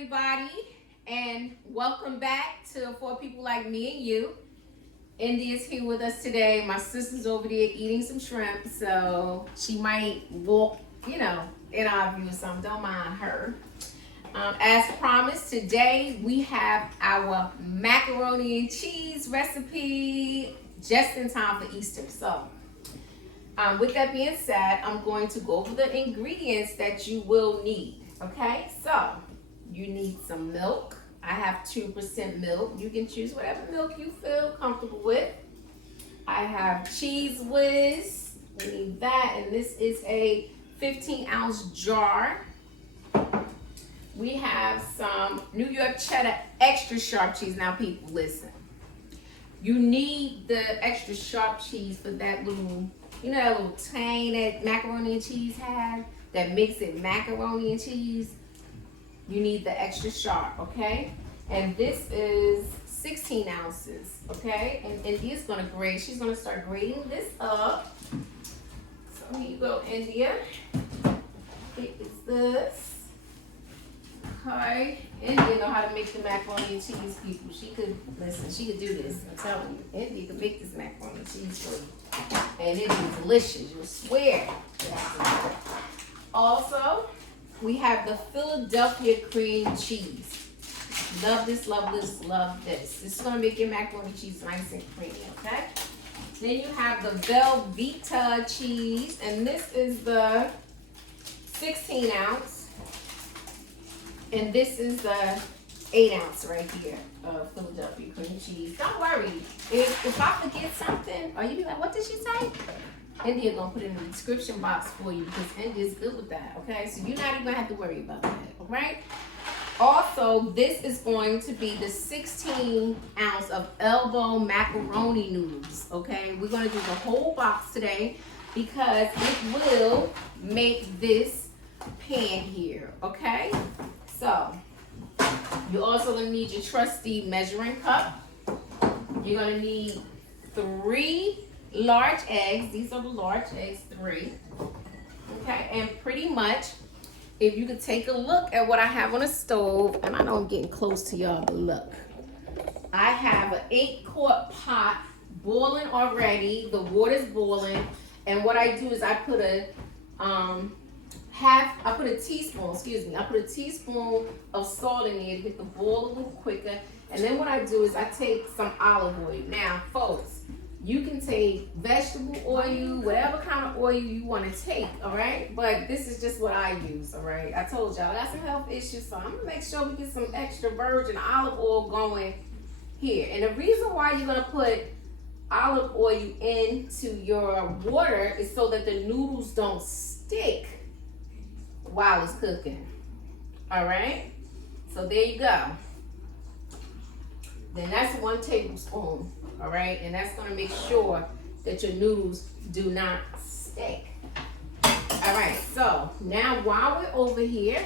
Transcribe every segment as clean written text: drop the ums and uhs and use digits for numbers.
everybody, and welcome back to For People Like Me and You. Indy is here with us today. My sister's over there eating some shrimp, so she might walk, in our view or something. Don't mind her. As promised, today we have our macaroni and cheese recipe just in time for Easter. So, with that being said, I'm going to go over the ingredients that you will need. Okay, so you need some milk. I have 2% milk. You can choose whatever milk you feel comfortable with. I have cheese whiz. We need that, and this is a 15-ounce jar. We have some New York cheddar extra sharp cheese. Now, people, listen. You need the extra sharp cheese for that little, that little tang that macaroni and cheese have that makes it macaroni and cheese. You need the extra sharp, okay? And this is 16 ounces, okay? And India's gonna grate. She's gonna start grating this up. So here you go, India. It is this. Okay. India know how to make the macaroni and cheese, people. She could do this. I'm telling you, India could make this macaroni and cheese for you. And it is delicious, you'll swear. Also, we have the Philadelphia cream cheese. Love this, love this, love this. This is gonna make your macaroni cheese nice and creamy, okay? Then you have the Velveeta cheese, and this is the 16 ounce. And this is the 8 ounce right here of Philadelphia cream cheese. Don't worry, if I forget something, or you be like, what did she say? India gonna put it in the description box for you because India's good with that, okay? So you're not even gonna have to worry about that, all right? Also, this is going to be the 16 ounce of elbow macaroni noodles, okay? We're gonna do the whole box today because it will make this pan here, okay? So, you're also gonna need your trusty measuring cup. You're gonna need 3 large eggs. These are the large eggs, 3. Okay, and pretty much, if you could take a look at what I have on the stove, and I know I'm getting close to y'all, but look. I have an 8-quart pot boiling already. The water's boiling, and what I do is I put a teaspoon of salt in there to get the boil a little quicker. And then what I do is I take some olive oil. Now, folks, you can take vegetable oil, whatever kind of oil you want to take, all right? But this is just what I use, all right? I told y'all I got some health issues, so I'm going to make sure we get some extra virgin olive oil going here. And the reason why you're going to put olive oil into your water is so that the noodles don't stick while it's cooking, all right? So there you go. Then that's 1 tablespoon. All right, and that's gonna make sure that your noodles do not stick. All right, so now while we're over here,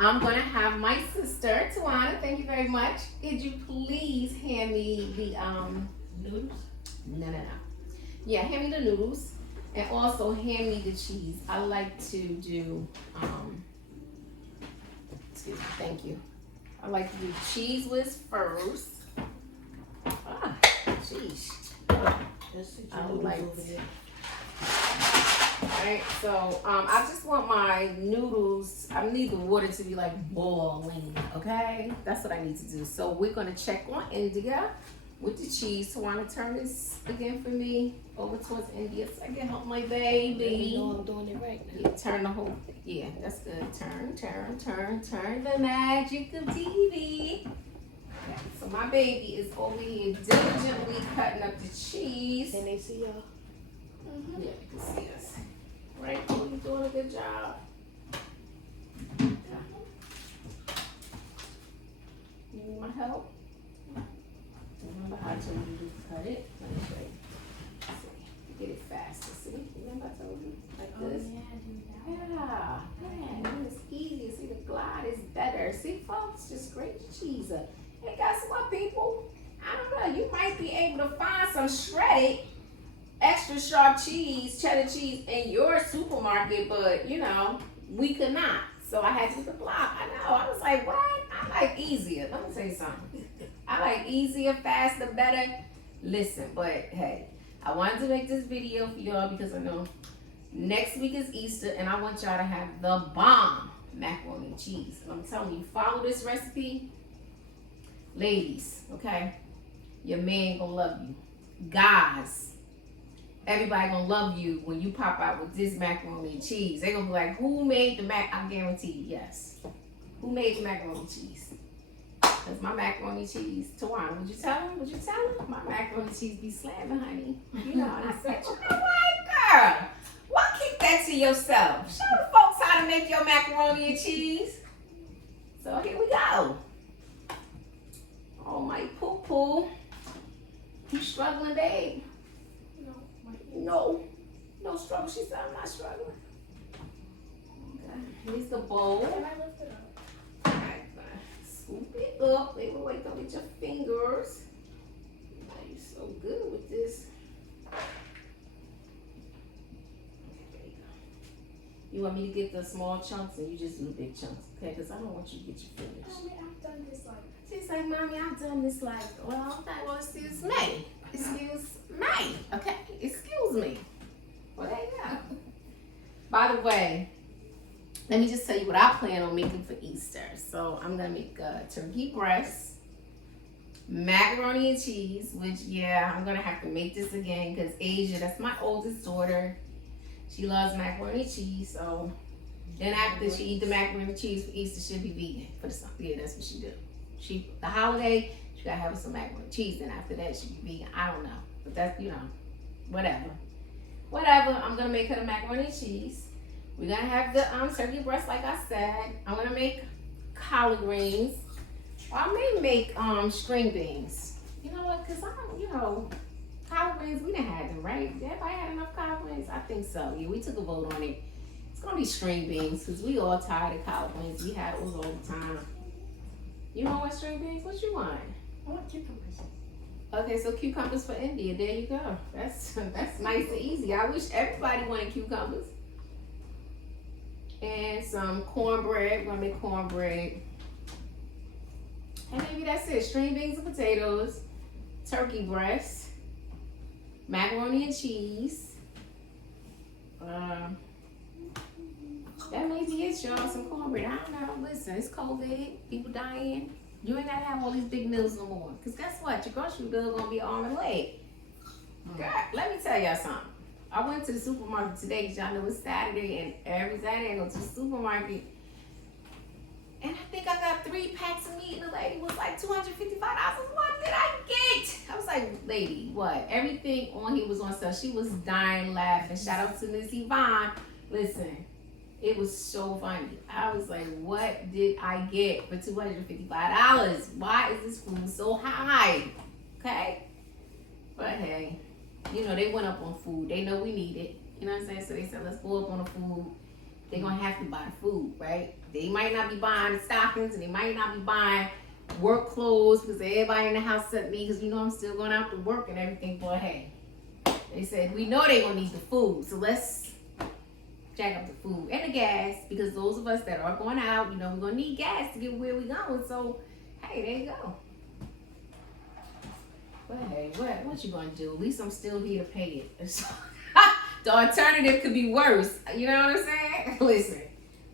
I'm gonna have my sister, Tawana, thank you very much. Could you please hand me the noodles? No. Yeah, hand me the noodles, and also hand me the cheese. I like to do, excuse me, thank you. I like to do cheese whiz first. Sheesh. I like it. Alright, so I just want my noodles, I need the water to be like boiling, okay? That's what I need to do. So we're gonna check on India with the cheese. Tawana, turn this again for me over towards India so I can help my baby. You know I'm doing it right now. Yeah, turn the whole, yeah, that's good. Turn the magic of TV. Okay, so my baby is over here diligently cutting up the cheese. Can they see y'all? Mm-hmm. Yeah, you can see us. Right, you're doing a good job. Okay. You need my help? Remember how I told you to cut it? Let me show you. See, get it faster. See, remember I told you like this? Yeah, it's easy. See, the glide is better. See, folks, just grate your cheese up. Hey, guess what, people? I don't know. You might be able to find some shredded, extra sharp cheese, cheddar cheese in your supermarket, but we could not. So I had to use the block. I know. I was like, what? I like easier. Let me tell you something. I like easier, faster, better. Listen, but hey, I wanted to make this video for y'all because I know next week is Easter and I want y'all to have the bomb macaroni and cheese. And I'm telling you, follow this recipe. Ladies, okay? Your man gonna love you. Guys, everybody gonna love you when you pop out with this macaroni and cheese. They gonna be like, who made the I guarantee you, yes. Who made the macaroni and cheese? Because my macaroni and cheese, Tawana, would you tell him? Would you tell him? My macaroni and cheese be slamming, honey. You know, and I said, you know what, girl? Why keep that to yourself? Show the folks how to make your macaroni and cheese. So here we go. Oh, my poo-poo. You struggling, babe? No struggle. She said, I'm not struggling. Okay, here's the bowl. Can I lift it up? All right, scoop it up. Wait, don't get your fingers. Oh, you're so good with this. Okay, there you go. You want me to get the small chunks and you just do the big chunks, okay? Because I don't want you to get your fingers. Mommy, I've done this like. She's like, Mommy, I've done this like, well, okay, well, excuse me. Excuse me, okay? Excuse me. Well, there you go. By the way, let me just tell you what I plan on making for Easter. So I'm gonna make turkey breast, macaroni and cheese, which, yeah, I'm gonna have to make this again because Asia, that's my oldest daughter, she loves macaroni and cheese. So then after she eat the macaroni and cheese for Easter, she'll be vegan for the summer. Yeah, that's what she do. The holiday, she gotta have some macaroni and cheese. Then after that, she'll be vegan. I don't know, but that's, you know, whatever. I'm gonna make her the macaroni and cheese. We're gonna have the turkey breast, like I said. I'm gonna make collard greens. Or I may make string beans. You know what? Cause collard greens, we done had them, right? Everybody had enough collard greens? I think so. Yeah, we took a vote on it. It's gonna be string beans, cause we all tired of collard greens. We had those all the time. You want what string beans? What you want? I want cucumbers. Okay, so cucumbers for India. There you go. That's nice and easy. I wish everybody wanted cucumbers. And some cornbread. We're gonna make cornbread. And maybe that's it. String beans and potatoes, turkey breast, macaroni and cheese. That may be it, y'all. Some cornbread. I don't know. Listen, it's COVID. People dying. You ain't gotta have all these big meals no more. Cause guess what? Your grocery bill gonna be arm and leg. God, let me tell y'all something. I went to the supermarket today because y'all know it's Saturday, and every Saturday I go to the supermarket. And I think I got 3 packs of meat, and the lady was like $255. What did I get? I was like, lady, what? Everything on here was on sale. She was dying laughing. Shout out to Miss Yvonne. Listen. It was so funny. I was like, what did I get for $255? Why is this food so high? Okay? But hey, you know, they went up on food. They know we need it. You know what I'm saying? So they said, let's go up on the food. They're going to have to buy the food, right? They might not be buying the stockings, and they might not be buying work clothes because everybody in the house except me, because you know I'm still going out to work and everything. But hey, they said, we know they're going to need the food. So let's jack up the food and the gas, because those of us that are going out, you know, we're gonna need gas to get where we're going. So hey, there you go. But hey, what you gonna do? At least I'm still here to pay it. The alternative could be worse. You know what I'm saying? Listen,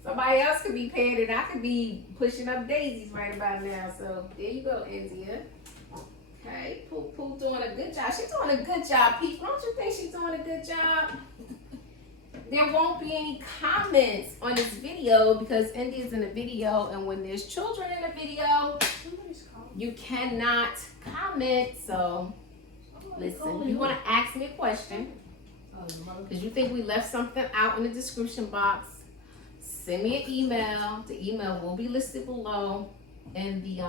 somebody else could be paying it. I could be pushing up daisies right about now. So there you go, India. Okay, Pooh doing a good job. She's doing a good job, Pete. Don't you think she's doing a good job? There won't be any comments on this video because India's in the video, and when there's children in the video, you cannot comment. So listen, if you want to ask me a question because you think we left something out in the description box, send me an email. The email will be listed below in the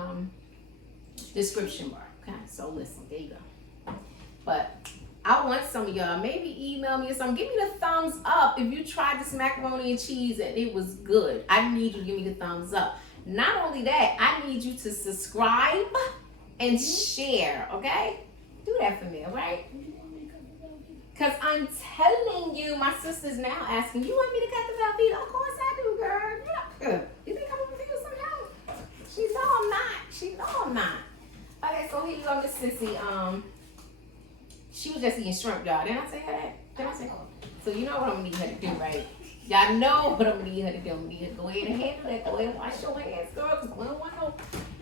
description bar. Okay, so listen, there you go. But I want some of y'all, maybe email me or something. Give me the thumbs up if you tried this macaroni and cheese and it was good. I need you to give me the thumbs up. Not only that, I need you to subscribe and share, okay? Do that for me, all right? Because I'm telling you, my sister's now asking, you want me to cut the Velveeta? Of course I do, girl. Yeah. You think I'm going to figure something out? She's all Sissy, she was just eating shrimp, y'all. Didn't I say her that? Did I say her? So you know what I'm gonna need her to do, right? Y'all know what I'm gonna need her to do. I'm gonna need her to go ahead and handle that. Go ahead and wash your hands, girl, because we don't want no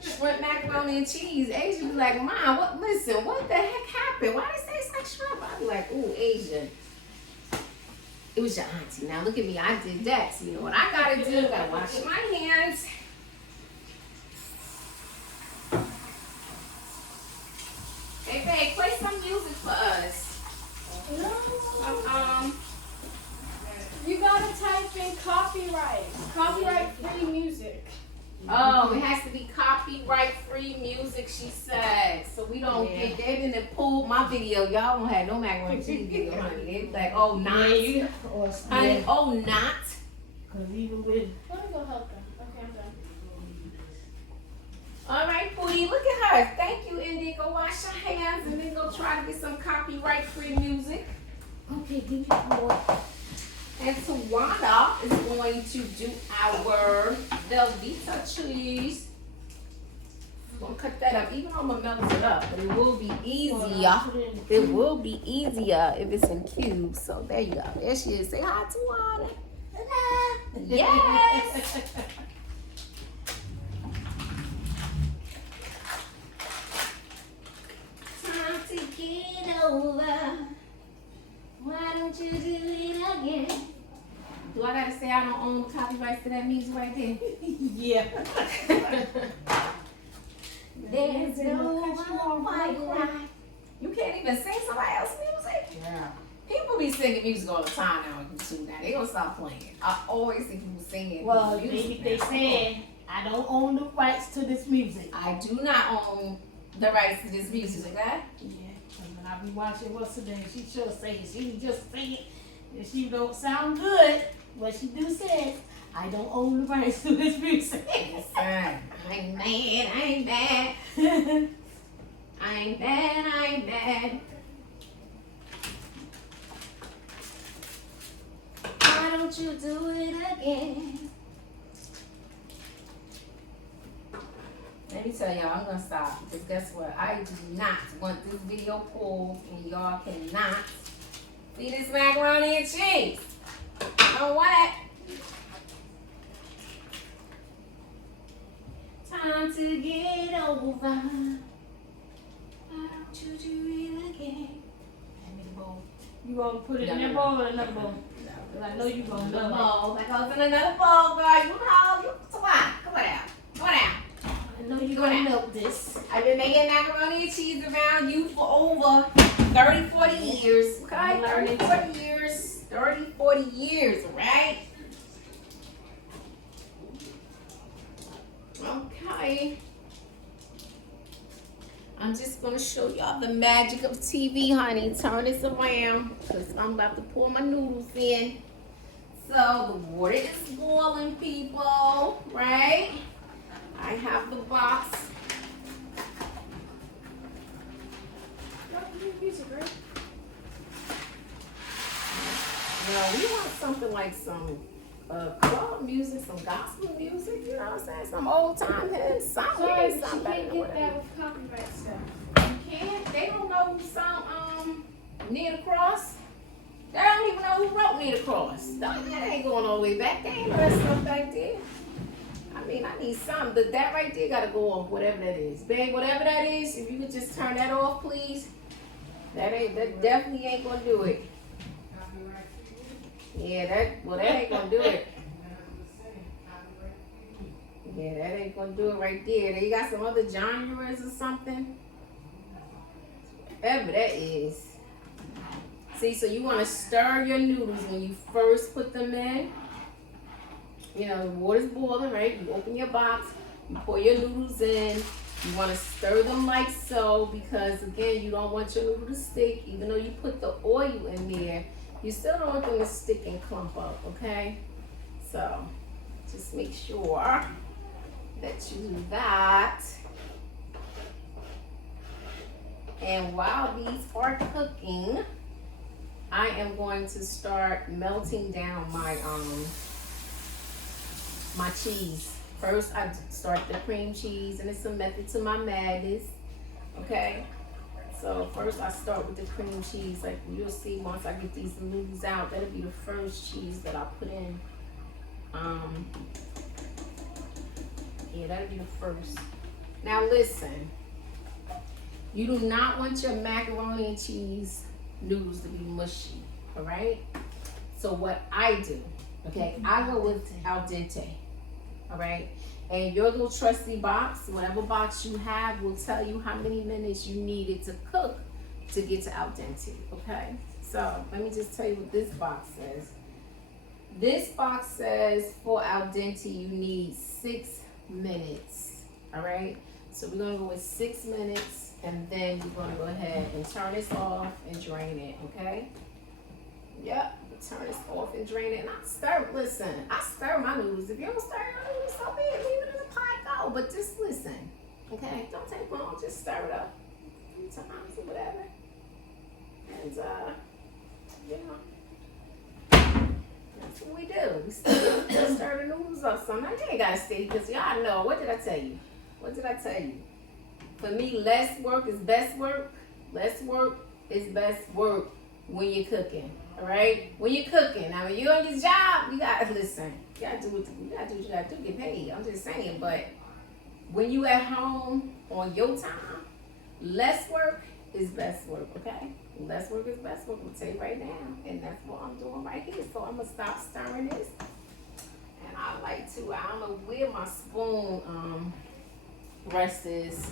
shrimp macaroni and cheese. Asia be like, Mom, listen, what the heck happened? Why does it taste like shrimp? I be like, ooh, Asia. It was your auntie. Now look at me, I did that. So you know what I gotta do? Gotta wash my hands. Hey, babe, play some music for us. No. You You gotta type in copyright. Copyright-free music. Oh, it has to be copyright-free music, she said. So we don't get that in the pool. My video, y'all don't have no macaroni and cheese video, honey. They be like, oh, not. Honey, oh, not. Cause even with Let me go help them. Okay, I'm done. All right, Pootie, look at her. Thank you, Indy. Go wash your hands and then go try to get some copyright-free music. Okay, give me more. And Tawana is going to do our Velveeta cheese. I'm gonna cut that up, even though I'm gonna melt it up, but it will be easier. It will be easier if it's in cubes. So there you go. There she is. Say hi, Tawana. Yes. Time to get over. Why don't you do it again? Do I gotta say I don't own the copyrights to that music right there? yeah. There's no one quite right. You can't even sing somebody else's music? Yeah. People be singing music all the time now on YouTube now. They gonna stop playing. I always see people singing Well, music maybe they now. said I don't own the rights to this music. I do not own the rights to this music, okay? Yeah. And when I be watching what's her name, she sure say she just sing it. If she don't sound good, what she do says, I don't own the rights to this music. Listen, I ain't mad, I ain't mad. I ain't mad, I ain't mad. Why don't you do it again? Let me tell y'all, I'm gonna stop because guess what? I do not want this video pulled and y'all cannot see this macaroni and cheese. I don't want it. Time to get over. Why don't you do it again? Hand me the bowl. You gonna put it in that bowl or another bowl? Cause I know you gonna Another love bowl. That goes in another bowl, girl. You know, come on down. Come on down. it. I know you Go gonna down. milk this. I've been making macaroni and cheese around you for over 30, 40 years. Okay, 30, 40 years. 30, 40 years, right? Okay. I'm just gonna show y'all the magic of TV, honey. Turn this around, because I'm about to pour my noodles in. So the water is boiling, people, right? I have the box. No, you need music, right? Now we want something like some club music, some gospel music, you know what I'm saying? Some old time hymns, Sorry, something, but you something. can't get that with copyright stuff. You can't. They don't know who sung Near the Cross. They don't even know who wrote Near the Cross. That ain't going all the way back. They ain't know that stuff back there. I mean, I need something, but that right there gotta go off, whatever that is. Babe, whatever that is, if you could just turn that off, please. That definitely ain't gonna do it. Yeah, that ain't gonna do it. Yeah, that ain't gonna do it right there. They got some other genres or something. Whatever that is. See, so you wanna stir your noodles when you first put them in. You know, the water's boiling, right? You open your box, you pour your noodles in. You wanna stir them like so because again, you don't want your noodle to stick, even though you put the oil in there. You still don't want them to stick and clump up, okay? So, just make sure that you do that. And while these are cooking, I am going to start melting down my my cheese. First, I start the cream cheese, and it's a method to my madness, okay? So first I start with the cream cheese. Like you'll see once I get these noodles out, that'll be the first cheese that I put in. Yeah, that'll be the first. Now listen, you do not want your macaroni and cheese noodles to be mushy, all right? So what I do, okay, I go with al dente, all right? And your little trusty box, whatever box you have, will tell you how many minutes you need it to cook to get to al dente, okay? So let me just tell you what this box says. This box says for al dente you need 6 minutes, all right? So we're gonna go with 6 minutes, and then we're gonna go ahead and turn this off and drain it, okay? Yep, turn this off and drain it. And I stir my noodles. If you don't stir your noodles, so be it. Leave it in the pot, go. But just listen, okay? Don't take long, just stir it up a few times or whatever. And, you know, that's what we do. We stir the noodles up. Sometimes you ain't gotta stay, because y'all know, what did I tell you? What did I tell you? For me, less work is best work. Less work is best work when you're cooking. All right? When you're cooking. Now, when you're on your job, you gotta listen. You gotta do what you gotta do, get paid. I'm just saying. But when you at home on your time, less work is best work, okay? Less work is best work. I'm gonna tell you right now. And that's what I'm doing right here. So I'm gonna stop stirring this. And I like to, I don't know where my spoon rest is.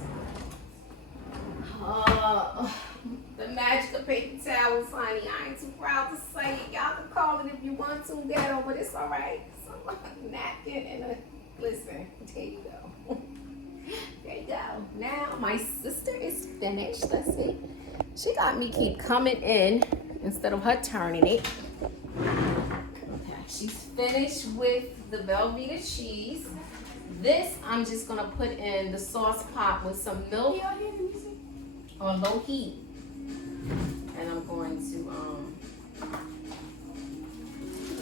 The magic of paper towels, honey. I ain't too proud to say it. Y'all can call it if you want to, ghetto, but it's all right. So napkin and a, listen, there you go. There you go. Now my sister is finished. Let's see. She got me keep coming in instead of her turning it. Okay, she's finished with the Velveeta cheese. This I'm just gonna put in the sauce pot with some milk on low heat, and I'm going to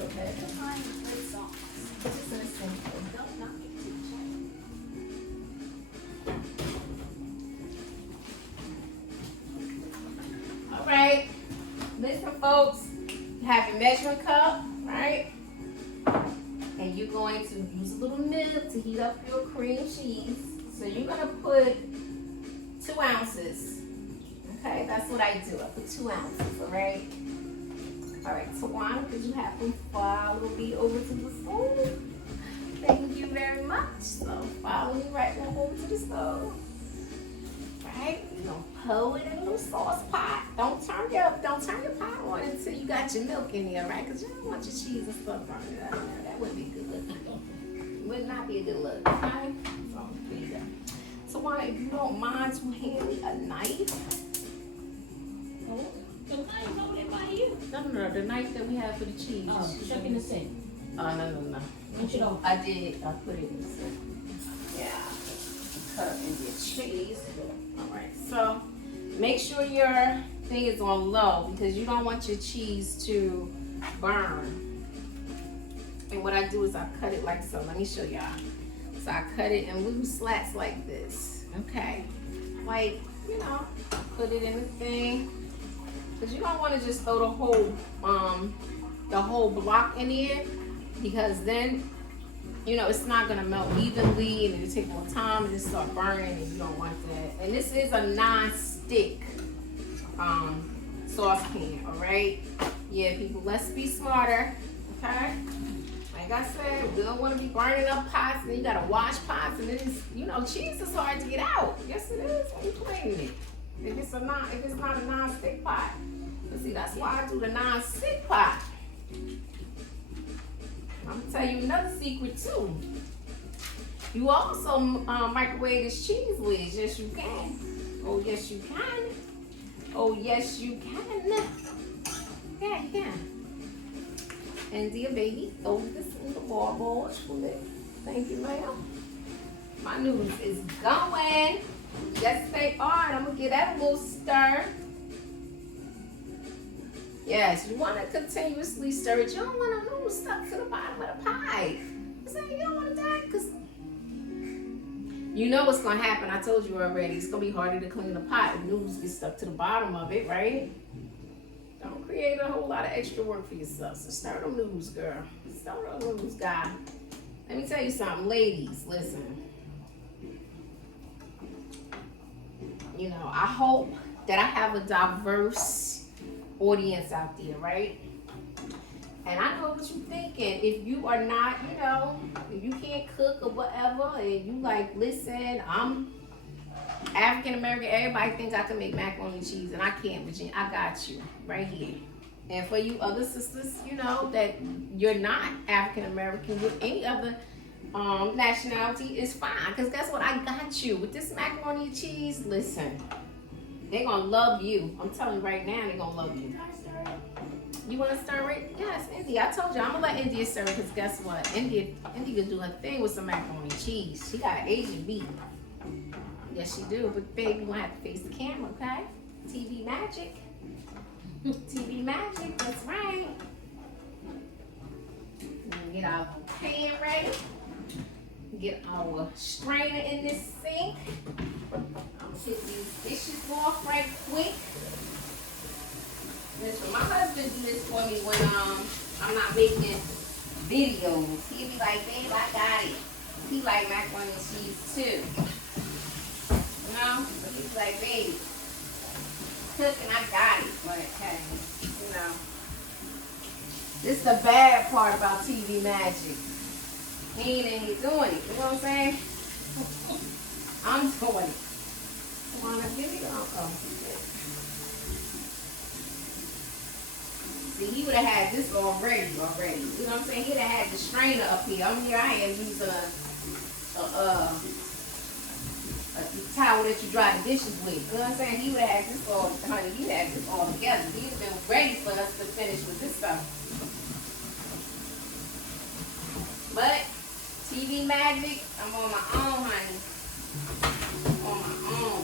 okay. All right, listen, folks. You have your measuring cup, right? And you're going to use a little milk to heat up your cream cheese. So you're gonna put 2 ounces. Okay, that's what I do. I put 2 ounces, all right? All right, Tawana, could you have them follow me over to the stove? Thank you very much. So follow me right on over to the stove. Right? You're gonna pour it in a little sauce pot. Don't turn your pot on until you got your milk in there, right? Because you don't want your cheese and stuff burning out in there. That wouldn't be good. Would not be a good look, okay? So there you go. So why, if you don't mind to hand me a knife? Oh, the knife over there by you. No, the knife that we have for the cheese. Oh, check in the sink. No. Rinse it off. I did. I put it in the sink. Yeah. Cut up in the cheese. All right. So make sure your thing is on low because you don't want your cheese to burn. And what I do is I cut it like so. Let me show y'all. So I cut it in little slats like this. Okay. Like, you know, put it in the thing. Because you don't want to just throw the whole block in there. Because then, you know, it's not going to melt evenly and it'll take more time and it start burning and you don't want that. And this is a non-stick saucepan, all right? Yeah, people, let's be smarter, okay? Like I said, we don't want to be burning up pots and then you got to wash pots and then it's, you know, cheese is hard to get out. Yes, it is when you're cleaning it. If it's not a non-stick pot. But see, that's why I do the non-stick pot. I'm gonna tell you another secret too. You also microwave this cheese whiz. Yes, you can. Oh, yes, you can. Oh, yes, you can. Yeah, you can. And dear baby, throw this in the bowl for me. Thank you, ma'am. My noodles is going. Yes, they are. I'm gonna get that a little stir. Yes, you want to continuously stir it. You don't want a noodle stuck to the bottom of the pie. I'm saying you don't want that because You know what's gonna happen. I told you already. It's gonna be harder to clean the pot if noodles get stuck to the bottom of it, right? Don't create a whole lot of extra work for yourself. So start them noodles, girl. Start them noodles, guy. Let me tell you something, ladies. Listen. You know, I hope that I have a diverse audience out there, right? And I know what you're thinking. If you are not, you know, if you can't cook or whatever, and you like, listen, I'm African American, everybody thinks I can make macaroni and cheese, and I can't, Virginia. I got you right here. And for you other sisters, you know, that you're not African American with any other nationality, is fine. Because guess what? I got you. With this macaroni and cheese, listen, they're going to love you. I'm telling you right now, they're going to love you. You want to stir it? Yes, India. I told you, I'm going to let India stir it because guess what? India can do her thing with some macaroni and cheese. She got Asian beef. Yes, she do. But baby, you going to have to face the camera, okay? TV magic. TV magic, that's right. Get our pan ready. Get our strainer in this sink. I'm going to hit these dishes off right quick. Listen, my husband do this for me when I'm not making videos. He'll be like, babe, I got it. He like macaroni and cheese too. You know? But he's like, babe, cooking, I got it. But hey, you know. This is the bad part about TV magic. He ain't in here doing it. You know what I'm saying? I'm doing it. Come on, give me the See, he would have had this already. You know what I'm saying? He'd have had the strainer up here. I'm here. I am using a towel that you dry the dishes with. You know what I'm saying? He would have had this all, honey. He'd have this all together. He'd have been ready for us to finish with this stuff. But TV magic, I'm on my own, honey. On my own.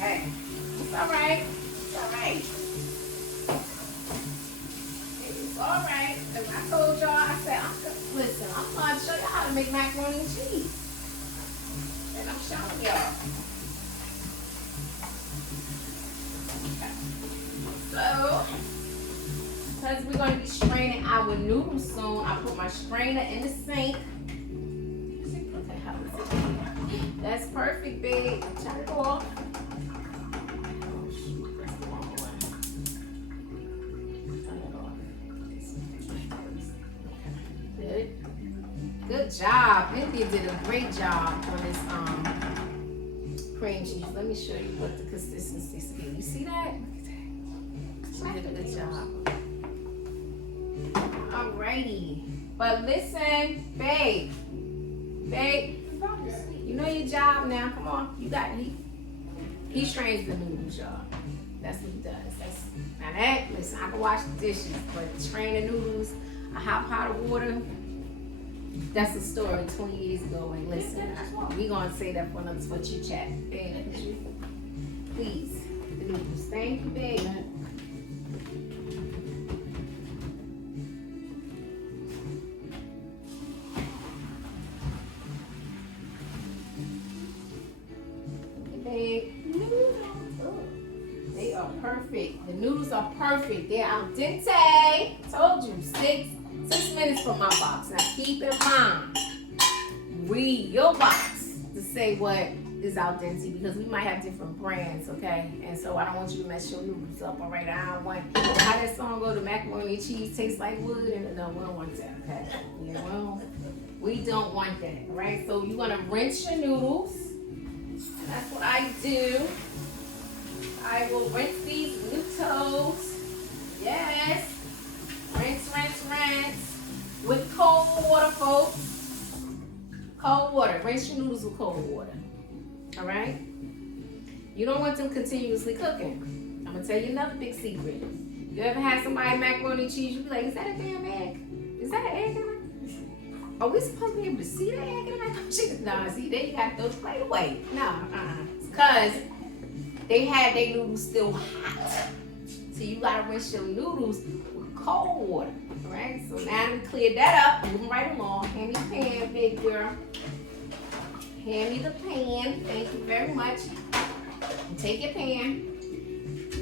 Okay. It's all right. It's all right. It's all right. As I told y'all, I said, listen, I'm going to show y'all how to make macaroni and cheese. And I'm showing y'all. Okay. So, because we're going to be straining our noodles soon, I put my strainer in the sink. Okay, how is it? That's perfect, babe. Turn it off. Good job. India did a great job on this cream cheese. Let me show you what the consistency is. You see that? She did a good job. Alrighty. But listen, babe. You know your job now. Come on. You got it. He strains the noodles, y'all. That's what he does. Now that, listen, I can wash the dishes, but strain the noodles, a hot pot of water, that's a story 20 years ago. And listen, we gonna say that for another chit chat. Please, the noodles. Thank you, babe. They are perfect. The noodles are perfect. They're al dente. Told you, 6 minutes from my box. Now keep in mind, read your box to say what is al dente because we might have different brands, okay? And so I don't want you to mess your noodles up, all right? I don't want, how that song go, the macaroni and cheese tastes like wood, and no, we don't want that, okay? Yeah, well, we don't want that, all right? So you're gonna rinse your noodles. That's what I do. I will rinse these noodles. Yes. Rinse. With cold water, folks. Cold water. Rinse your noodles with cold water. Alright? You don't want them continuously cooking. I'm going to tell you another big secret. You ever had somebody macaroni and cheese, you be like, is that a damn egg? Is that an egg in it? Are we supposed to be able to see the egg in the macaroni and cheese? No, see, then you got to throw the plate away. No, It's because they had their noodles still hot. So you got to rinse your noodles with cold water. Alright, so now we cleared that up. Moving right along. Hand me the pan, big girl. Hand me the pan. Thank you very much. And take your pan.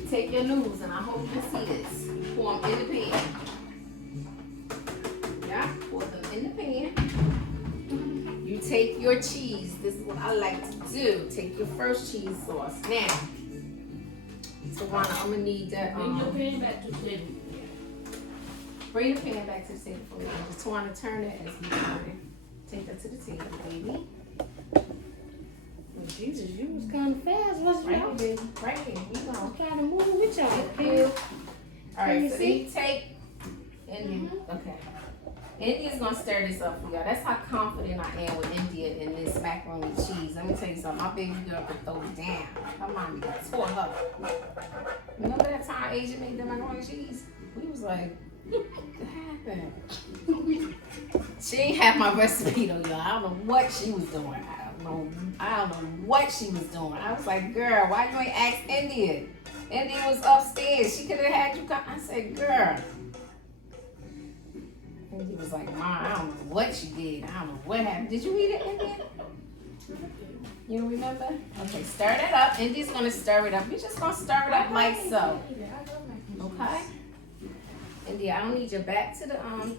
Take your noodles, and I hope you can see this. Pour them in the pan. Yeah, pour them in the pan. You take your cheese. This is what I like to do. Take your first cheese sauce. Now, Tawana, I'm gonna need that. Bring your pan back to the table. Bring the pan back to the table for me. Just Tawana, turn it as we turn it. Take that to the table, baby. Oh, Jesus, you was kind of fast, wasn't you? Right here, baby. Right here. You I'm go. trying to move with y'all. All right, you so see? then you take. Okay. India's gonna stir this up for y'all. That's how confident I am with India in this macaroni cheese. Let me tell you something. My baby girl could throw it down. Her mommy tore her. Remember that time Asia made the macaroni cheese? We was like, what happened? She ain't have my recipe though, y'all. I don't know what she was doing. I don't know what she was doing. I was like, girl, why you ain't ask India? India was upstairs. She could have had you come. I said, girl. And he was like, Mom, I don't know what she did. I don't know what happened. Did you eat it, India? You remember? Okay, stir that up. India's gonna stir it up. You're just gonna stir it up like so. Okay? India, I don't need your back to the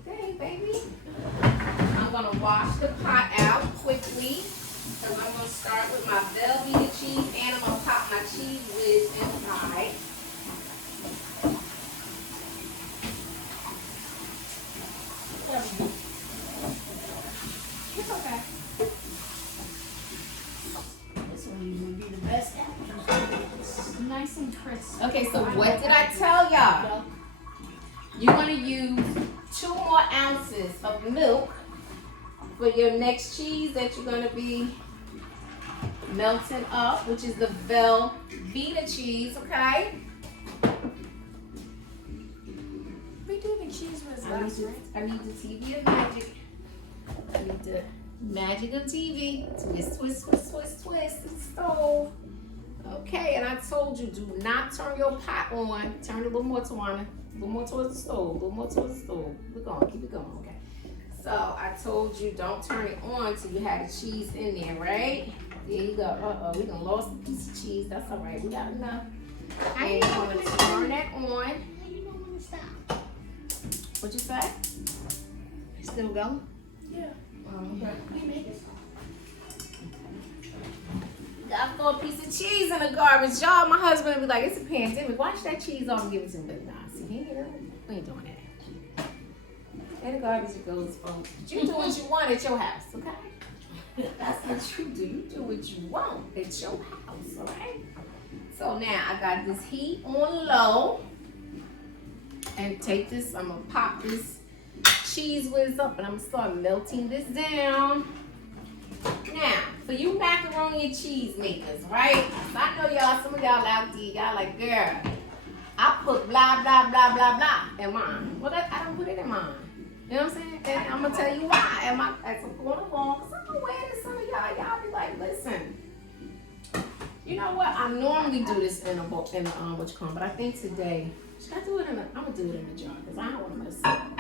thing, baby. I'm gonna wash the pot out quickly. Because I'm gonna start with my Velveeta cheese and I'm gonna pop my cheese whiz inside. It's okay. This one usually be the best apple. Nice and crisp. Okay, so what did I tell y'all? You're gonna use 2 more ounces of milk for your next cheese that you're gonna be melting up, which is the Velveeta cheese, okay? We do the cheese whiz last, right? I need the TV of magic. I need the magic of TV. Twist, twist, twist, twist, twist the stove. Okay, and I told you, do not turn your pot on. Turn it a little more, Tawana. A little more towards the stove. A little more towards the stove. Keep it going. Keep it going. Okay. So I told you, don't turn it on till you have the cheese in there, right? There you go. We done lost a piece of cheese. That's all right. We got enough. And you're going to turn that on. You know when to stop. What you say? Still going? Yeah. Okay. We make it. I throw a piece of cheese in the garbage. Y'all, my husband would be like, it's a pandemic. Wash that cheese off and give it to me. But nah, see, we ain't doing that. In the garbage it goes, folks. But you do what you want at your house, okay? That's what you do. You do what you want at your house, all right? So now I got this heat on low. And take this, I'm gonna pop this cheese whiz up and I'm gonna start melting this down. Now, for you macaroni and cheese makers, right? I know y'all, some of y'all out there, y'all like, girl, I put blah, blah, blah, blah, blah in mine. Well, I don't put it in mine. You know what I'm saying? And I'm gonna tell you why. As I'm going along, because I'm aware that some of y'all be like, listen, you know what? I normally do this in what you call it, but I think today, should I do it I'm gonna do it in a jar, because I don't want to mess up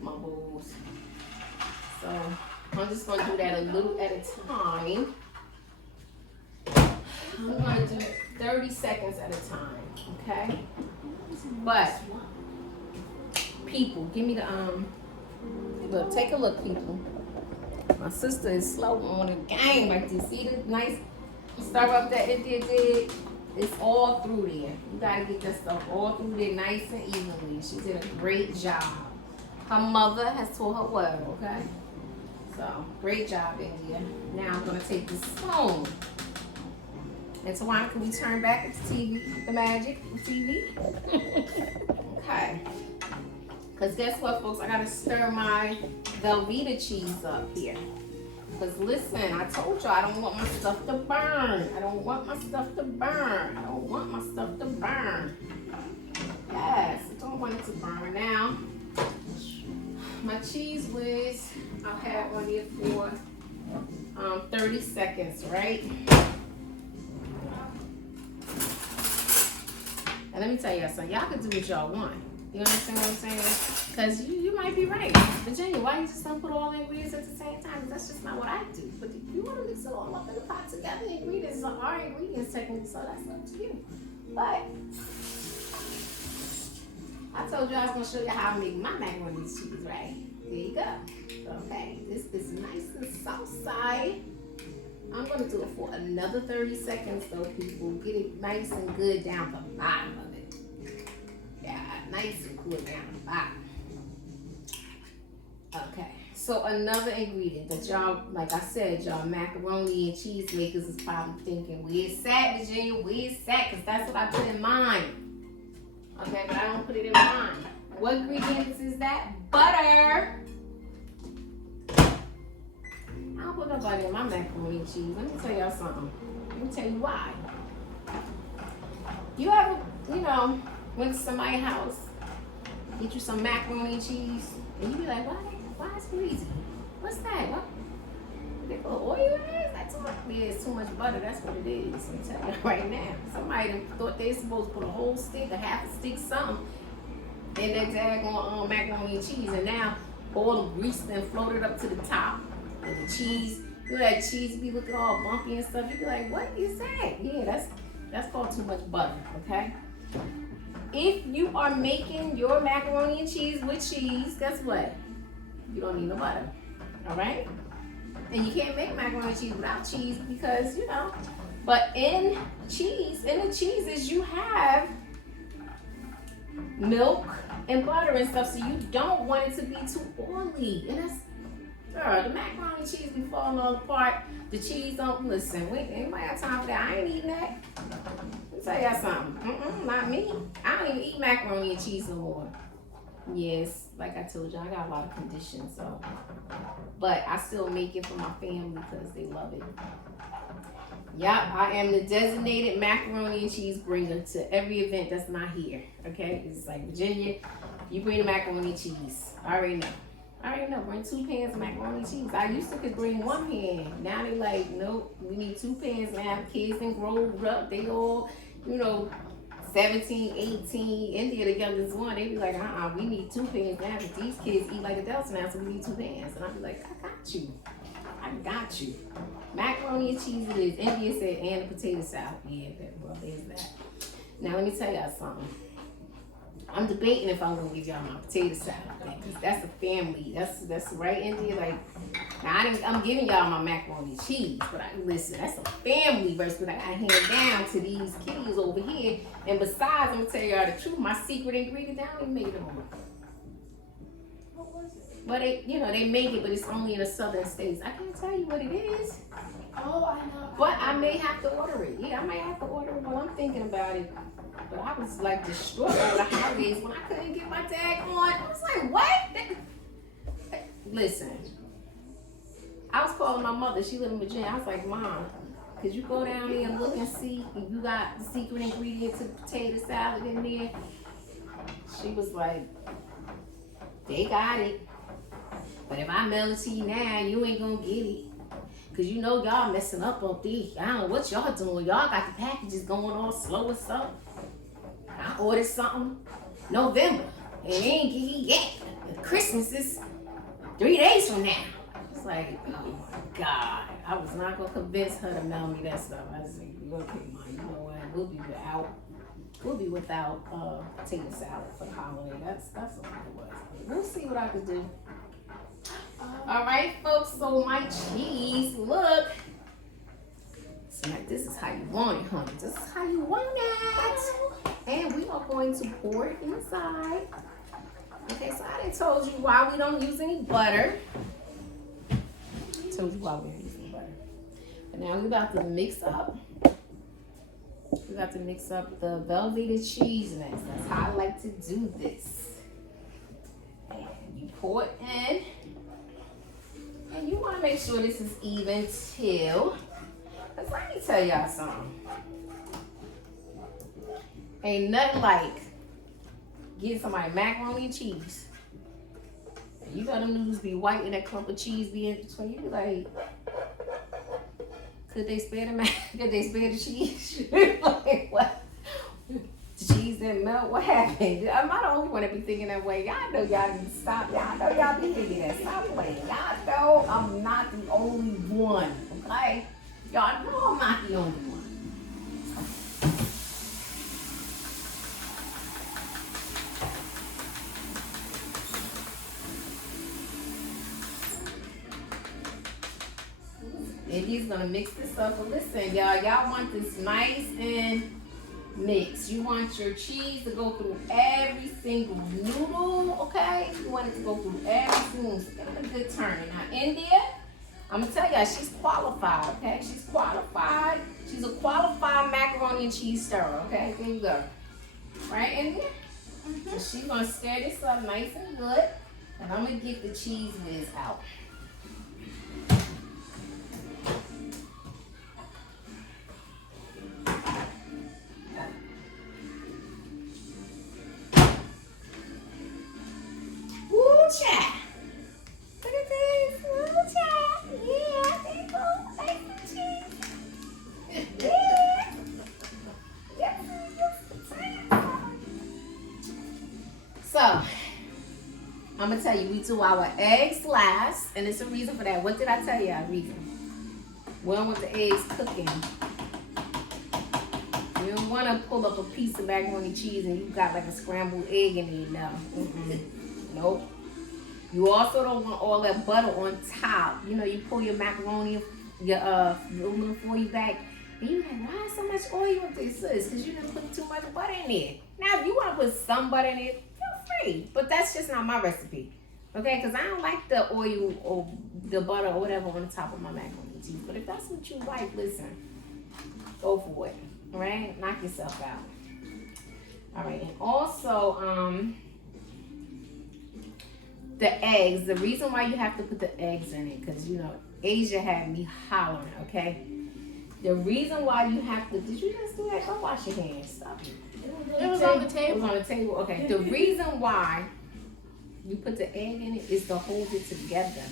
my bowls. So, I'm just gonna do that a little at a time. I'm gonna do 30 seconds at a time, okay? But, people, give me the, look, take a look, people. My sister is slow on the game, like this. See the nice stir up that India did? It's all through there. You gotta get that stuff all through there nice and evenly. She did a great job. Her mother has taught her well, okay? So, great job, India. Now I'm gonna take this spoon. And Tawana, can we turn back the TV, the magic, the TV? Okay. Because guess what, folks? I gotta stir my Velveeta cheese up here. Because listen, I told you I don't want my stuff to burn. I don't want my stuff to burn. I don't want my stuff to burn. Yes, I don't want it to burn. Now, my cheese whiz, I'll have on here for 30 seconds, right? And let me tell y'all something. Y'all can do what y'all want. You understand what I'm saying? Because you might be right. Virginia, why you just don't put all the ingredients at the same time? That's just not what I do. But if you want to mix it all up in the pot together, the ingredients are ingredients technically, so that's up to you. But I told you I was going to show you how I make my macaroni and cheese, right? There you go. Okay, this is nice and soft side. I'm going to do it for another 30 seconds so people get it nice and good down the bottom of it. Yeah, nice and good down the bottom. Okay, so another ingredient that y'all, like I said, y'all macaroni and cheese makers is probably thinking, where's that, Virginia? Where's that? Because that's what I put in mine. Okay, but I don't put it in mine. What ingredients is that? Butter. I don't put nobody in my macaroni and cheese. Let me tell y'all something. Let me tell you why. You ever, went to somebody's house, get you some macaroni and cheese, and you be like, why is greasy? What's that? What? They put oil in it? That's too much. Yeah, it's too much butter. That's what it is. I'm telling you right now. Somebody thought they supposed to put a whole stick, a half a stick, something, in that daggone macaroni and cheese, and now all the grease then floated up to the top. And the cheese, that cheese be looking all bumpy and stuff. You be like, what is that? Yeah, that's called too much butter, okay? If you are making your macaroni and cheese with cheese, guess what? You don't need no butter, all right? And you can't make macaroni and cheese without cheese because, but in the cheeses, you have milk and butter and stuff, so you don't want it to be too oily. And that's, girl, the macaroni and cheese be falling all apart. The cheese don't, listen, anybody have time for that? I ain't eating that. Let me tell y'all something. Not me. I don't even eat macaroni and cheese no more. Yes, like I told you, I got a lot of conditions, so. But I still make it for my family because they love it. Yep, I am the designated macaroni and cheese bringer to every event that's not here, okay? It's like, Virginia, you bring the macaroni and cheese. I already know, bring 2 pans of macaroni and cheese. I used to could bring 1 pan. Now they like, nope, we need 2 pans now. Kids and grow up, they all, 17, 18, India, the youngest one, they be like, we need 2 pans now, but these kids eat like adults now, so we need 2 pans. And I be like, I got you. Macaroni and cheese it is. India said, and a potato salad. Yeah, well, there's that. Now, let me tell y'all something. I'm debating if I'm gonna give y'all my potato salad because that's a family. That's right, India. Like, now I'm giving y'all my macaroni and cheese, but listen, that's a family verse that I got hand down to these kiddies over here. And besides, I'm gonna tell y'all the truth. My secret ingredient, I don't even make it on. What was it? But they make it, but it's only in the southern states. I can't tell you what it is. Oh, I know. But I may have to order it. Yeah, I might have to order it while I'm thinking about it. But I was like distraught over the holidays when I couldn't get my tag on. I was like, what? Listen, I was calling my mother. She lived in Virginia. I was like, Mom, could you go down there and look and see if you got the secret ingredient to the potato salad in there? She was like, they got it. But if I mail it to you now, you ain't gonna get it. Cause y'all messing up there. I don't know what y'all doing. Y'all got the packages going all slow and stuff. I ordered something November and they ain't get it yet. Christmas is 3 days from now. It's like, oh my God. I was not gonna convince her to mail me that stuff. I was like, okay, Mom, you know what? We'll be without potato salad for the holiday. That's what it was. We'll see what I can do. All right, folks, so my cheese, look. So like, this is how you want it, honey. This is how you want it. And we are going to pour it inside. Okay, so I done told you why we don't use any butter. Told you why we don't use any butter. But now we're about to mix up. We got to mix up the Velveeta cheese mix. That's how I like to do this. And you pour it in. And you want to make sure this is even too. Because let me tell y'all something. Ain't nothing like getting somebody macaroni and cheese. You got them noodles be white and that clump of cheese be in between. You be like, could they spare the cheese? Like, what? The cheese cheese didn't melt. What happened? Am I the only one that be thinking that way? Y'all know y'all need to stop. Y'all know y'all be thinking that. Stop playing. Y'all know I'm not the only one. Okay? Y'all know I'm not the only one. Eddie's gonna mix this up. But listen, y'all want this nice and mixed. You want your cheese to go through every single noodle, okay? You want it to go through every single. So give it a good turn. Now, India, I'm gonna tell y'all, she's qualified, okay? She's qualified. She's a qualified macaroni and cheese stirrer, okay? There you go. Right, India? So she's gonna stir this up nice and good. And I'm gonna get the cheese whiz out. Chat. Look at this. Little chat. Yeah, there you go. Nice and cheese. Yeah. Yes. So, I'm going to tell you, we do our eggs last, and it's a reason for that. What did I tell you? A reason. We don't want the eggs cooking. You don't want to pull up a piece of macaroni cheese and you got like a scrambled egg in there. No. Nope. You also don't want all that butter on top. You know, you pull your macaroni, your aluminum foil back, and you're like, why is so much oil up this? It's because you didn't put too much butter in there. Now, if you want to put some butter in it, feel free. But that's just not my recipe. Okay? Because I don't like the oil or the butter or whatever on the top of my macaroni and cheese. But if that's what you like, listen, go for it. All right? Knock yourself out. All right. And also, the eggs, the reason why you have to put the eggs in it, because, you know, Asia had me hollering, okay? The reason why you have to, did you just do that? Go wash your hands. Stop it. It was on the table. It was on the table, okay. The reason why you put the egg in it is to hold it together.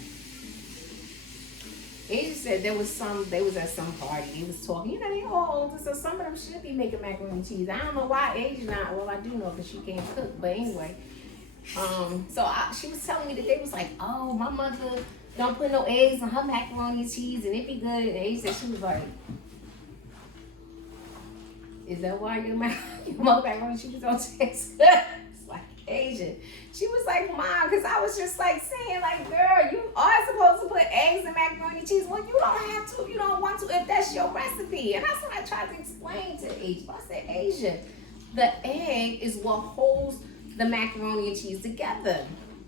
Asia said they was at some party, they was talking, you know, they all older, so some of them should be making macaroni and cheese. I don't know why Asia not, well, I do know because she can't cook, but anyway. She was telling me that they was like, oh, my mother don't put no eggs on her macaroni and cheese and it be good. And they said, she was like, is that why your macaroni and cheese don't taste good? It's like Asian. She was like, Mom, because I was just like saying, like, girl, you are supposed to put eggs in macaroni and cheese. Well, you don't have to, you don't want to if that's your recipe. And that's what I tried to explain to Asia. I said, Asia, the egg is what holds the macaroni and cheese together.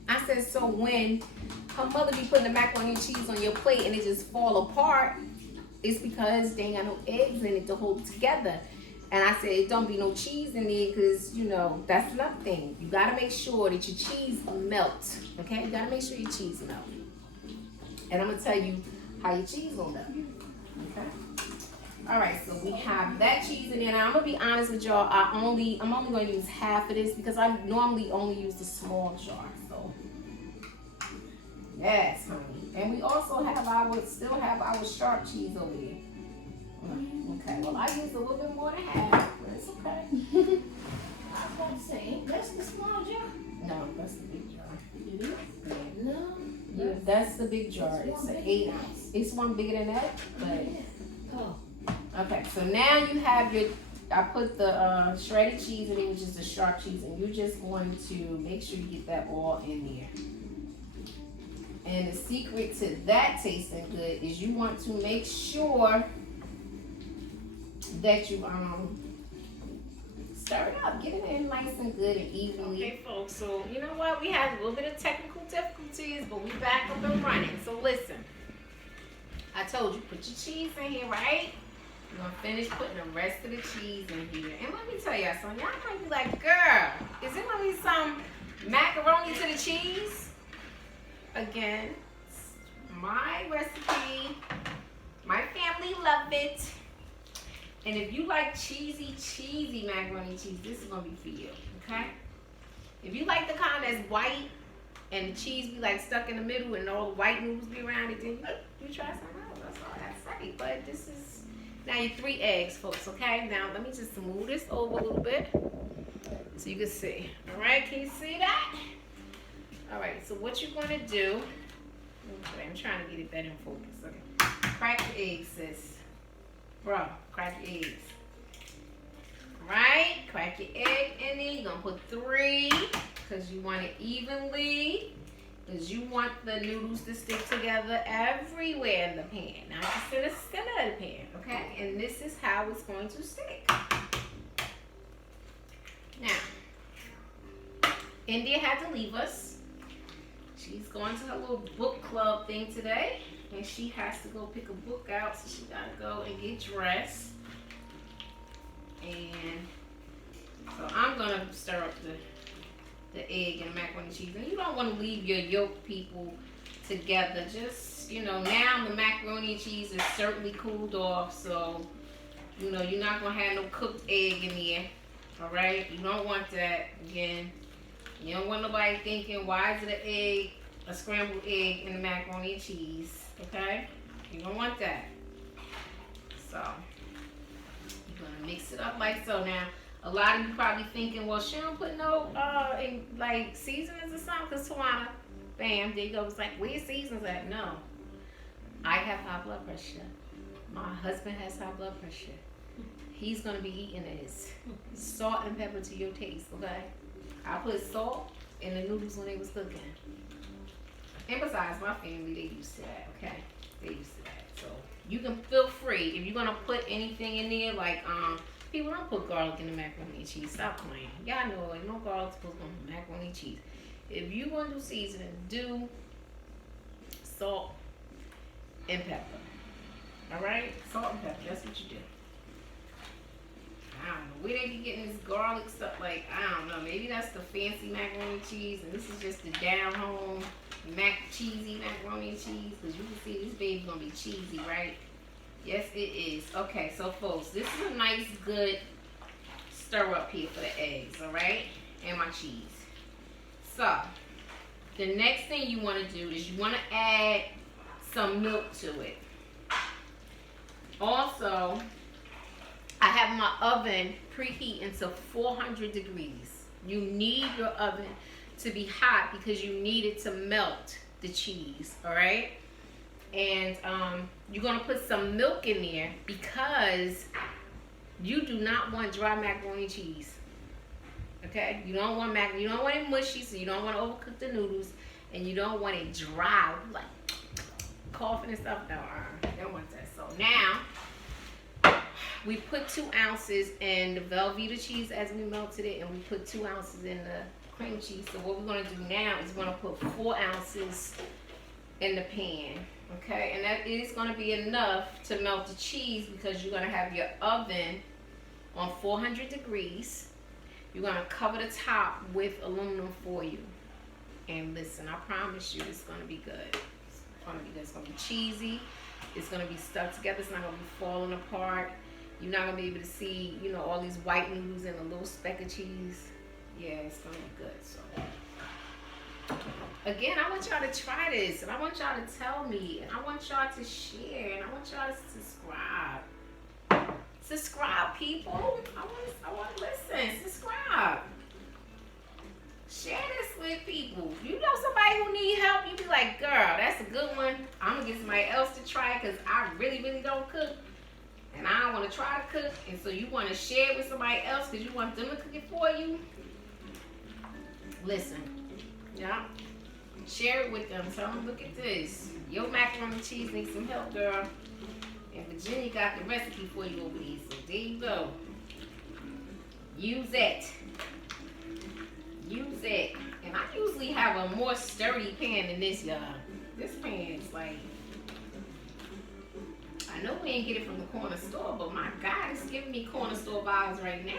I said, so when her mother be putting the macaroni and cheese on your plate and it just fall apart, it's because they ain't got no eggs in it to hold it together. And I said, don't be no cheese in there because, you know, that's nothing. You got to make sure that your cheese melts, okay? You got to make sure your cheese melts. And I'm going to tell you how your cheese will melt, okay? All right, so we have that cheese in there. Now, I'm going to be honest with y'all. I'm only going to use half of this because I normally only use the small jar. So, yes, honey. And we also still have our sharp cheese over here. Okay, well, I used a little bit more than half, but it's okay. I was about to say, that's the small jar. No, that's the big jar. It is? Yeah. No. Yeah, that's the big jar. It's an 8 ounce. It's one bigger than that, but. Oh. Okay, so now you have I put the shredded cheese in it, which is the sharp cheese, and you're just going to make sure you get that all in there. And the secret to that tasting good is you want to make sure that you stir it up, get it in nice and good and evenly. Okay, folks, so you know what? We had a little bit of technical difficulties, but we back up and running. So listen, I told you, put your cheese in here, right? You're gonna finish putting the rest of the cheese in here. And let me tell y'all something. Y'all might be like, girl, is there gonna be some macaroni to the cheese? Again, it's my recipe. My family love it. And if you like cheesy macaroni and cheese, this is gonna be for you, okay? If you like the kind that's white and the cheese be like stuck in the middle and all the white noodles be around it, then you try something else. That's all I say. But this is now your 3 eggs, folks, okay? Now let me just move this over a little bit. So you can see. All right, can you see that? All right, so what you're gonna do, okay, I'm trying to get it better in focus. Okay. Crack the eggs, sis. Bro, crack your eggs. All right, crack your egg in there. You're gonna put 3 because you want it evenly. Because you want the noodles to stick together everywhere in the pan, not just in the center of the pan, okay? And this is how it's going to stick. Now, India had to leave us. She's going to her little book club thing today, and she has to go pick a book out, so she gotta go and get dressed. And so I'm gonna stir up the egg and macaroni and cheese. And you don't want to leave your yolk, people, together. Just, you know, now the macaroni and cheese is certainly cooled off, so, you know, you're not going to have no cooked egg in there, all right? You don't want that. Again, you don't want nobody thinking, why is it an egg, a scrambled egg in the macaroni and cheese, okay? You don't want that. So, you're going to mix it up like so. Now, a lot of you probably thinking, well, she don't put no in, like, seasonings or something, because Tawana, bam, there you go. It's like, where seasonings at? No. I have high blood pressure. My husband has high blood pressure. He's going to be eating this. Salt and pepper to your taste, okay? I put salt in the noodles when they was cooking. And besides, my family, they used to that, okay? They used to that. So, you can feel free. If you're going to put anything in there, like, people don't put garlic in the macaroni and cheese. Stop playing. Y'all know ain't no garlic supposed to go in macaroni and cheese. If you want to do seasoning, do salt and pepper. Alright? Salt and pepper. That's what you do. I don't know where they be getting this garlic stuff. Like, I don't know. Maybe that's the fancy macaroni and cheese, and this is just the down home cheesy macaroni and cheese. Because you can see this baby's going to be cheesy, right? Yes, it is. Okay, so folks, this is a nice, good stir up here for the eggs, all right? And my cheese. So, the next thing you want to do is you want to add some milk to it. Also, I have my oven preheating to 400 degrees. You need your oven to be hot because you need it to melt the cheese, all right? And you're gonna put some milk in there because you do not want dry macaroni and cheese. Okay? You don't want you don't want it mushy, so you don't want to overcook the noodles, and you don't want it dry, like coughing and stuff. No, I don't want that. So now we put 2 ounces in the Velveeta cheese as we melted it, and we put 2 ounces in the cream cheese. So what we're gonna do now is we're gonna put 4 ounces in the pan. Okay, and that is going to be enough to melt the cheese because you're going to have your oven on 400 degrees. You're going to cover the top with aluminum foil. And listen, I promise you it's going to be good. It's going to be good. It's going to be cheesy. It's going to be stuck together. It's not going to be falling apart. You're not going to be able to see, you know, all these white noodles and a little speck of cheese. Yeah, it's going to be good. So, again, I want y'all to try this, and I want y'all to tell me, and I want y'all to share, and I want y'all to subscribe. Subscribe, people. I want to listen. Subscribe. Share this with people. You know somebody who need help, you be like, girl, that's a good one. I'm going to get somebody else to try it because I really, really don't cook. And I don't want to try to cook. And so you want to share it with somebody else because you want them to cook it for you. Listen. Yeah. Share it with them. Tell them, look at this. Your macaroni and cheese needs some help, girl. And Virginia got the recipe for you over there. So there you go. Use it. Use it. And I usually have a more sturdy pan than this, y'all. This pan is like, I know we ain't get it from the corner store, but my God, it's giving me corner store vibes right now.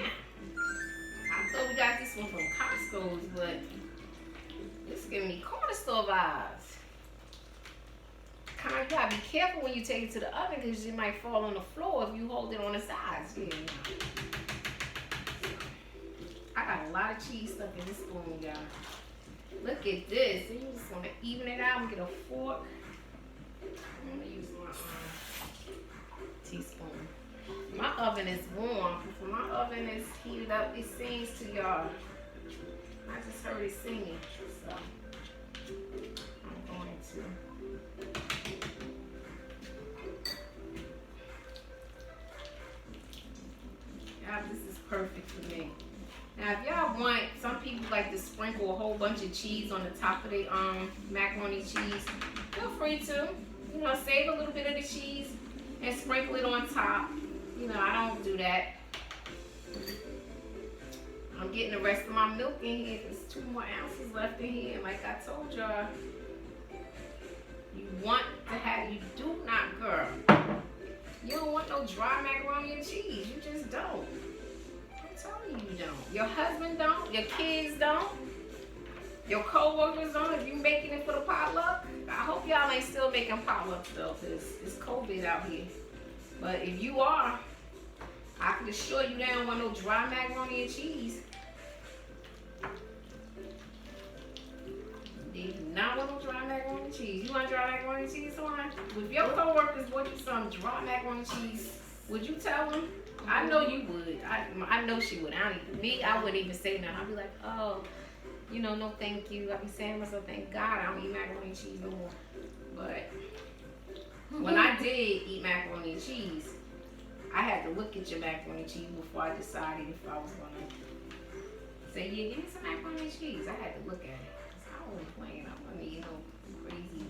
I thought we got this one from Costco's, but it's giving me corner store vibes. Kind of gotta be careful when you take it to the oven because it might fall on the floor if you hold it on the sides. Yeah. I got a lot of cheese stuck in this spoon, y'all. Look at this. You just want to even it out and get a fork. I'm going to use my teaspoon. My oven oven is warm. When my oven is heated up, it sings to y'all. I just heard it singing, so I'm going to. Yeah, this is perfect for me. Now, if y'all want, some people like to sprinkle a whole bunch of cheese on the top of their macaroni cheese. Feel free to. You know, save a little bit of the cheese and sprinkle it on top. You know, I don't do that. I'm getting the rest of my milk in here. There's 2 more ounces left in here. And like I told y'all, you do not, girl. You don't want no dry macaroni and cheese. You just don't. I'm telling you, you don't. Your husband don't. Your kids don't. Your co-workers don't. If you making it for the potluck, I hope y'all ain't still making potlucks though, because it's COVID out here. But if you are, I can assure you they don't want no dry macaroni and cheese. They do not want no dry macaroni and cheese. You want dry macaroni and cheese, Soren? If your co-workers bought you some dry macaroni and cheese, would you tell them? I know you would. I know she would. I wouldn't even say nothing. I'd be like, oh, you know, no thank you. I'd be saying to myself, thank God I don't eat macaroni and cheese no more. But when I did eat macaroni and cheese, I had to look at your macaroni and cheese before I decided if I was going to say, yeah, give me some macaroni and cheese. I had to look at it. I wasn't playing. I wasn't eating no crazy.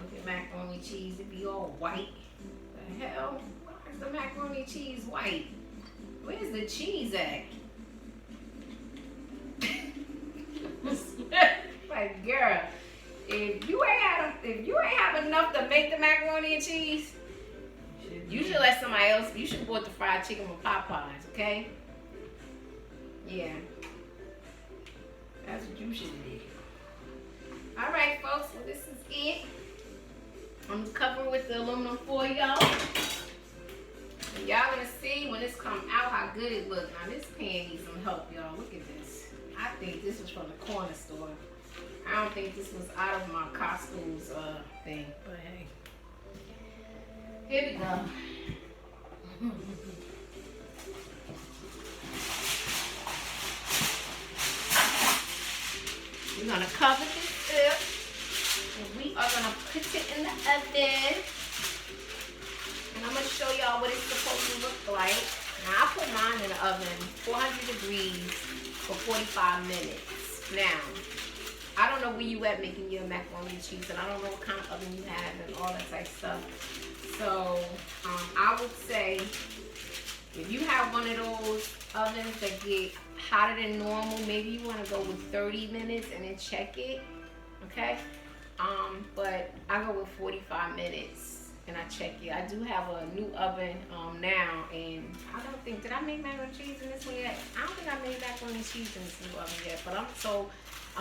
Look at macaroni and cheese. It be all white. The hell? Why is the macaroni and cheese white? Where's the cheese at? Like, girl, if you ain't have enough to make the macaroni and cheese, you should let somebody else. You should bought the fried chicken from Popeyes, okay? Yeah, that's what you should have did. All right, folks. Well, this is it. I'm gonna cover it with the aluminum foil, y'all. And y'all gonna see when this come out how good it looks. Now this pan needs some help, y'all. Look at this. I think this was from the corner store. I don't think this was out of my Costco's thing, but hey. Here we go. We're gonna cover this up, and we are gonna put it in the oven. And I'm gonna show y'all what it's supposed to look like. Now I put mine in the oven, 400 degrees for 45 minutes. Now, I don't know where you at making your macaroni and cheese, and I don't know what kind of oven you have and all that type of stuff. So I would say if you have one of those ovens that get hotter than normal, maybe you want to go with 30 minutes and then check it, okay? But I go with 45 minutes and I check it. I do have a new oven now, and I don't think, did I make macaroni and cheese in this one yet? I don't think I made macaroni and cheese in this new oven yet, but I'm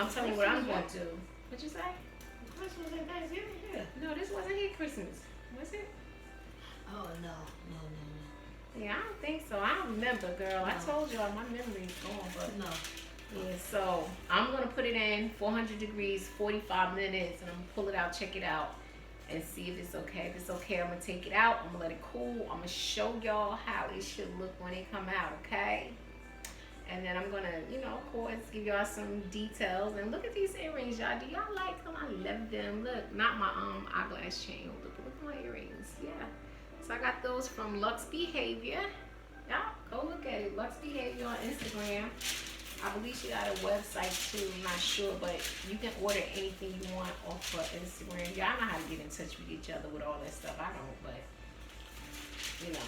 telling you what I'm going to do. What'd you say? Christmas and Thanksgiving here. No, this wasn't here Christmas. Was it? Oh, no. Yeah, I don't think so. I don't remember, girl. I told y'all my memory's gone, but No. yeah, so I'm gonna put it in 400 degrees, 45 minutes, and I'm gonna pull it out, check it out, and see if it's okay. If it's okay, I'm gonna take it out. I'm gonna let it cool. I'm gonna show y'all how it should look when it come out, okay? And then I'm gonna, you know, of course, give y'all some details. And look at these earrings, y'all. Do y'all like them? I love them. Look, not my eyeglass chain. Look at my earrings. Yeah. So I got those from Lux Behavior. Y'all go look at it. Lux Behavior on Instagram. I believe she got a website too. I'm not sure, but you can order anything you want off of Instagram. Y'all know how to get in touch with each other with all that stuff. I don't, but you know.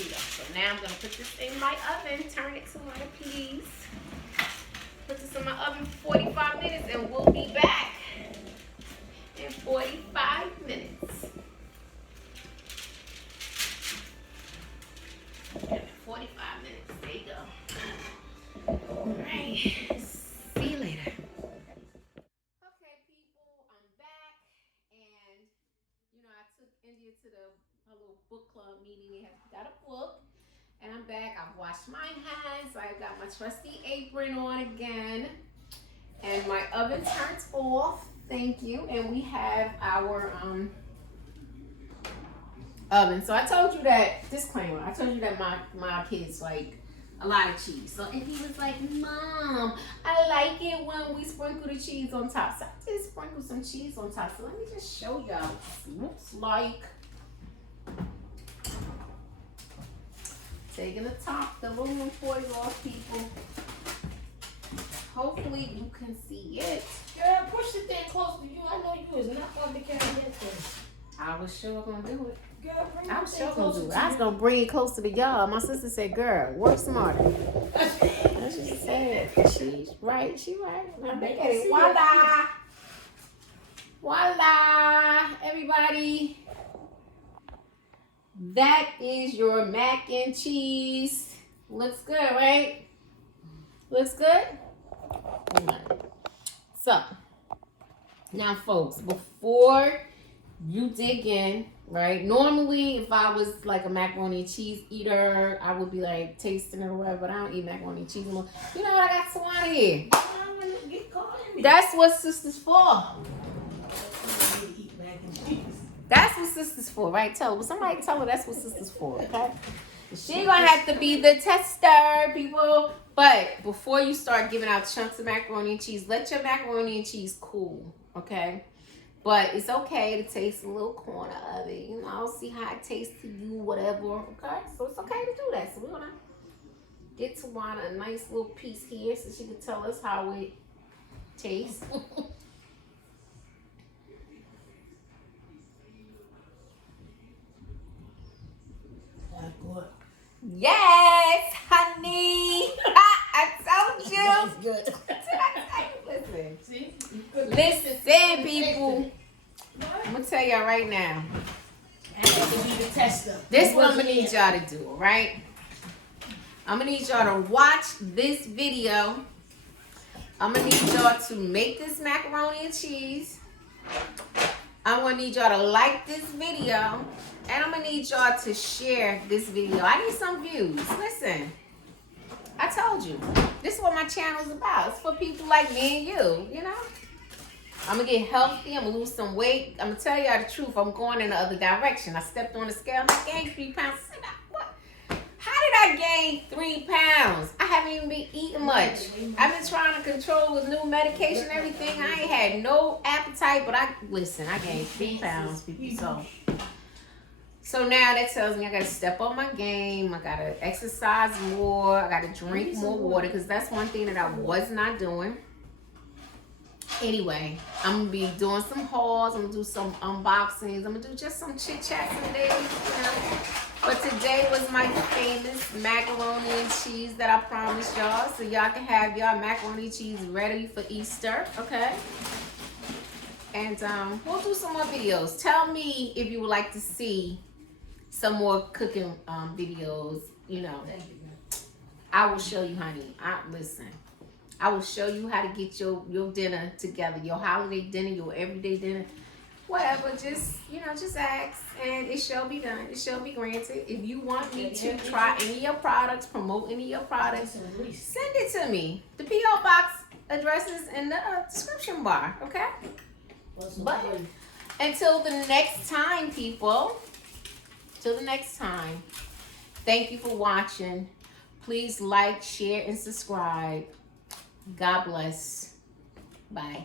So now I'm going to put this in my oven, turn it to one piece. Put this in my oven for 45 minutes and we'll be back in 45 minutes. 45 minutes, there you go. Alright, see you later. Okay people, I'm back, and you know I took India to a little book club meeting. They got a book, and I'm back. I've washed my hands. I got my trusty apron on again, and my oven turned off. Thank you. And we have our oven. So I told you that, disclaimer, I told you that my kids like a lot of cheese. So, and he was like, Mom, I like it when we sprinkle the cheese on top. So I did sprinkle some cheese on top. So let me just show y'all what this looks like. Taking the top, the aluminum foil off, people. Hopefully you can see it. Girl, push the thing close to you. I know you is not going to carry that thing. I was sure gonna do it. Girl, bring I the was thing sure gonna closer do it. to I was gonna bring it closer to y'all. My sister said, girl, work smarter. That's what she said. She's right. She right. Now look at it. Voila. Voila, everybody. That is your mac and cheese. Looks good, right? Looks good? So, now folks, before you dig in, right? Normally, if I was like a macaroni and cheese eater, I would be like tasting it or whatever, but I don't eat macaroni and cheese anymore. You know what? I got some out of here. That's what sister's for. That's what sister's for, right? Somebody tell her that's what sister's for, okay? She ain't gonna have to be the tester, people. But before you start giving out chunks of macaroni and cheese, let your macaroni and cheese cool, okay? But it's okay to taste a little corner of it, you know, see how it tastes to you, whatever, okay? So it's okay to do that. So we're gonna get Tawana a nice little piece here so she can tell us how it tastes. Yes, honey. I told you. That's good. Listen, people. I'm gonna tell y'all right now. I have to be the tester. This is what I'm gonna need y'all to do, all right? I'm gonna need y'all to watch this video. I'm gonna need y'all to make this macaroni and cheese. I'm gonna need y'all to like this video. And I'm gonna need y'all to share this video. I need some views. Listen, I told you. This is what my channel is about. It's for people like me and you know? I'm gonna get healthy. I'm gonna lose some weight. I'm gonna tell y'all the truth. I'm going in the other direction. I stepped on the scale and I gained 3 pounds. I said, what? How did I gain 3 pounds? I haven't even been eating much. I've been trying to control with new medication and everything. I ain't had no appetite, but I gained 3 pounds, people. So now that tells me I gotta step up my game. I gotta exercise more. I gotta drink more water because that's one thing that I was not doing. Anyway, I'm gonna be doing some hauls. I'm gonna do some unboxings. I'm gonna do just some chit chats and days, you know. But today was my famous macaroni and cheese that I promised y'all, so y'all can have y'all macaroni and cheese ready for Easter, okay? And we'll do some more videos. Tell me if you would like to see some more cooking videos. You know, I will show you, honey. Listen. I will show you how to get your dinner together, your holiday dinner, your everyday dinner, whatever. Just, you know, just ask and it shall be done. It shall be granted. If you want me to try any of your products, promote any of your products, send it to me. The P.O. Box address is in the description bar, okay? But until the next time, people, till the next time, thank you for watching. Please like, share, and subscribe. God bless. Bye.